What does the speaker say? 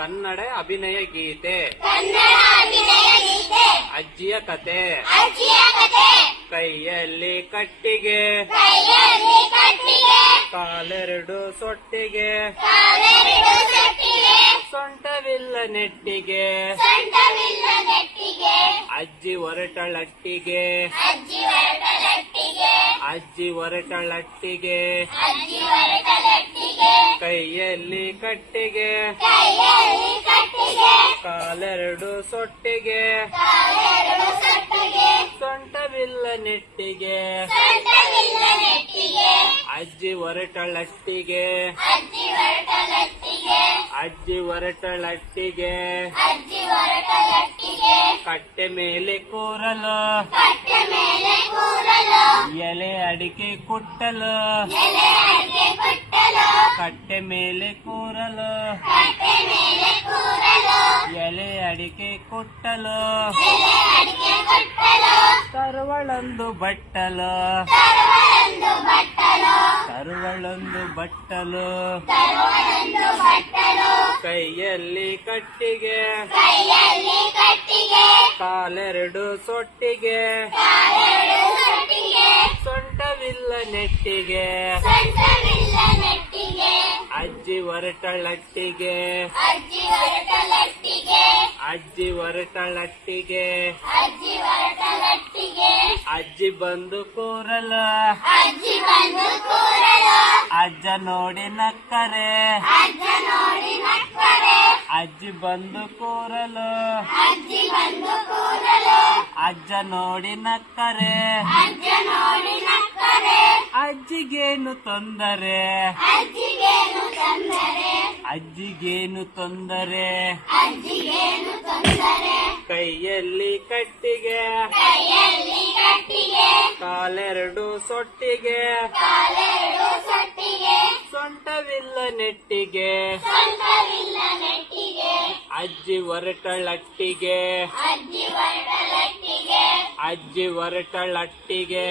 ಕನ್ನಡ ಅಭಿನಯ ಗೀತೆ ಅಜ್ಜಿಯ ಕತೆ ಕೈಯಲ್ಲಿ ಕಟ್ಟಿಗೆ ಕಾಲೆರಡು ಸೊಟ್ಟಿಗೆ ಸೊಂಟವಿಲ್ಲ ನೆಟ್ಟಿಗೆ ಅಜ್ಜಿ ಹೊರಟಳಟ್ಟಿಗೆ ಅಜ್ಜಿ ಹೊರಟಳಟ್ಟಿಗೆ ಕೈಯಲ್ಲಿ ಕಟ್ಟಿಗೆ ಕಾಲೆರಡು ಸೊಟ್ಟಿಗೆ ಸೊಂಟವಿಲ್ಲ ನೆಟ್ಟಿಗೆ ಅಜ್ಜಿ ಹೊರಟಳಟ್ಟಿಗೆ ಅಜ್ಜಿ ಹೊರಟಳಟ್ಟಿಗೆ ಕಟ್ಟೆ ಮೇಲೆ ಕೂರಲು ಎಲೆ ಅಡಿಕೆ ಕುಟ್ಟಲು ಕಟ್ಟೆ ಮೇಲೆ ಕೂರಲು ಎಲೆ ಅಡಿಕೆ ಕುಟ್ಟಲು ತರುವಳೊಂದು ಬಟ್ಟಲು ತರುವಳೊಂದು ಬಟ್ಟಲು ಕೈಯಲ್ಲಿ ಕಟ್ಟಿಗೆ ಕಾಲೆರಡು ಸೊಟ್ಟಿಗೆ ಸೊಂಟವಿಲ್ಲ ನೆಟ್ಟಿಗೆ ಅಜ್ಜಿ ಹೊರಟಳಟ್ಟಿಗೆ ಅಜ್ಜಿ ಹೊರಟಳಟ್ಟಿಗೆ ಅಜ್ಜಿ ಬಂದು ಕೂರಲು ಅಜ್ಜ ನೋಡಿ ನಕ್ಕರೆ ಅಜ್ಜಿ ಬಂದು ಕೂರಲು ಅಜ್ಜ ನೋಡಿ ನಕ್ಕರೆ ಅಜ್ಜಿಗೇನು ತೊಂದರೆ ಅಜ್ಜಿಗೇನು ತೊಂದರೆ ಕೈಯಲ್ಲಿ ಕಟ್ಟಿಗೆ ಕಾಲೆರಡು ಸೊಟ್ಟಿಗೆ ಸೊಂಟವಿಲ್ಲ ನೆಟ್ಟಿಗೆ ಅಜ್ಜಿ ಹೊರಟಳಟ್ಟಿಗೆ ಅಜ್ಜಿ ಹೊರಟಳಟ್ಟಿಗೆ